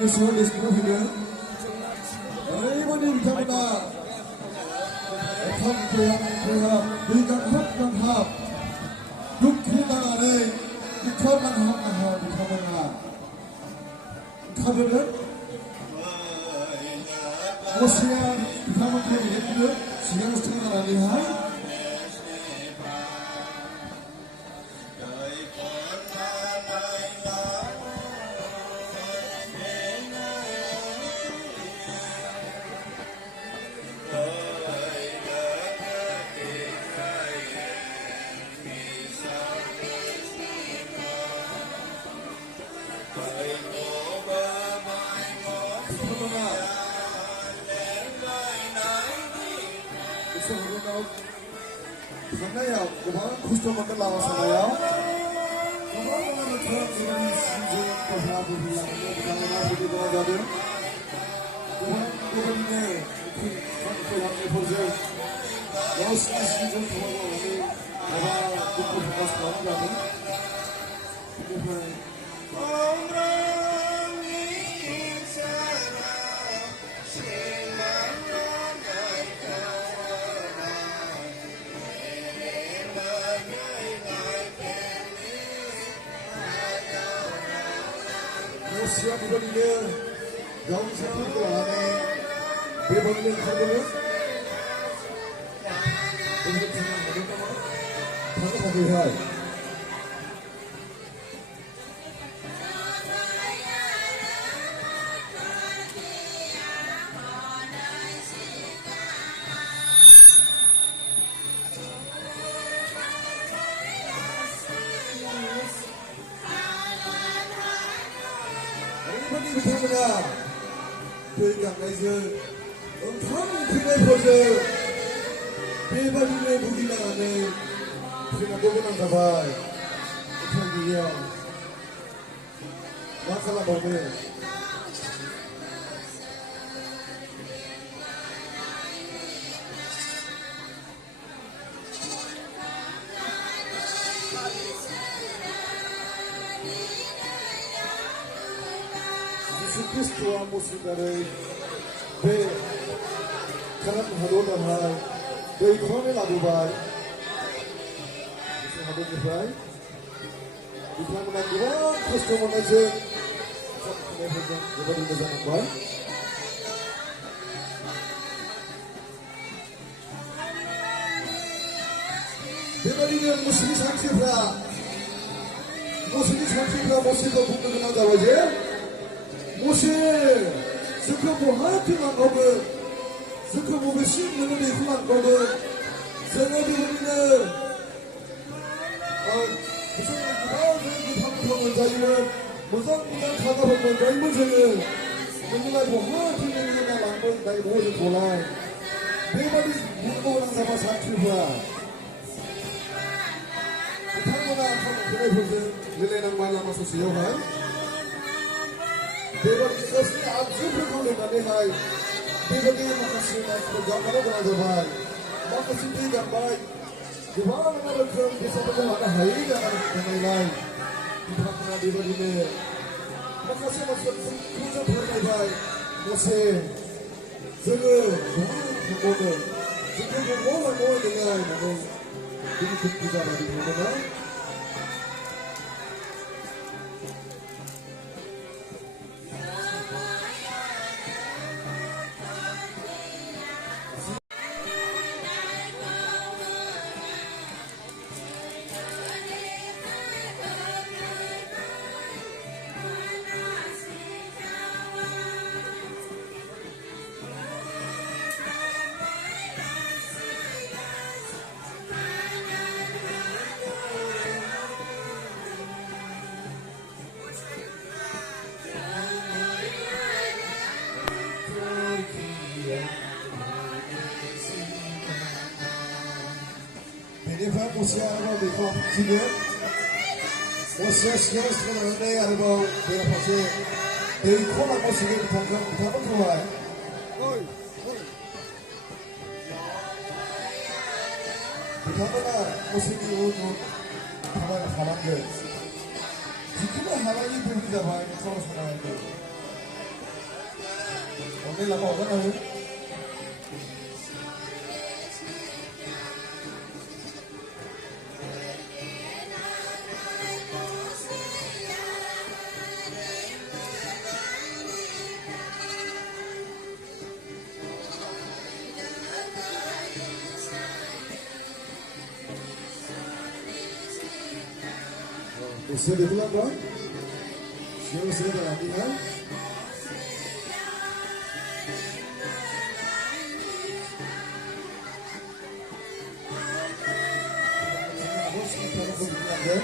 예수를 내시는 이번에 비타민아 선교합 밀강합 육회당안에 육합만합 비타민아 카드는 오시안 비타민 예쁘는 시간을 생각하니 하이 Sanaya, kemarin kustum makan lawan sanaya. Kemarin mana terang dengan sinjil perhati bilang bukan mana di bawah jadi. Kemarin ini kita yang berjaya. Kalau sinjil kemarin ini ada cukup pas banget jadi. Siap berbandingnya, jauh satu ke aneh, berbandingnya kamu, untuk senang bagi kamu, kamu satu hal. 비타민아 그러니까 이제 엄청 피가 퍼져 배바리에 무기 나가네 그냥 먹으란가 봐 편이야 마살라 먹네 Kristo와 모습을 배 가난 하도다할 배 이코노미 나도발 무슨 하도니발 이상한 그런 크리스토 모네즈 선크네 회장 여러분 되자는 걸 배버리는 모습이 상처라 모습도 붙는 거 나자와지 모시 스크보 하트만 거든 스크보가 씹는 데 후만 거든 생각이 우리는 무슨 방송을 자기는 무상무상 가가보면 넓은생은 우리가 뭐 하트는 거 망본 나이 모두 돌아 내발이 무거운 잡아 사투야 타고나 그래 보세요 릴레랑 만나서 지어가 Dewan Kisosni Abzu berkaulah dengan Dewan ini makasih naik bergambar dengan Dewan makasih dia gambar Dewan mana berkaulah bisa berkaulah hari dengan lain kita pernah Dewan ini makasih maksud kucing berkaulah masih jaga Dewan jaga Dewan dengan ini kita lagi Dewan Benefa Musia araba bekom sini Musia siang sekarang ini araba berapa sih dari kolam Musia ditangkap betapa keluar betapa lah Musia itu untuk halang ke jika halangi pun tidak baik kalau sekarang itu Kami lang ako na yun. Bisa diulang bang? Siapa sudah latihan? Harus kita lakukan.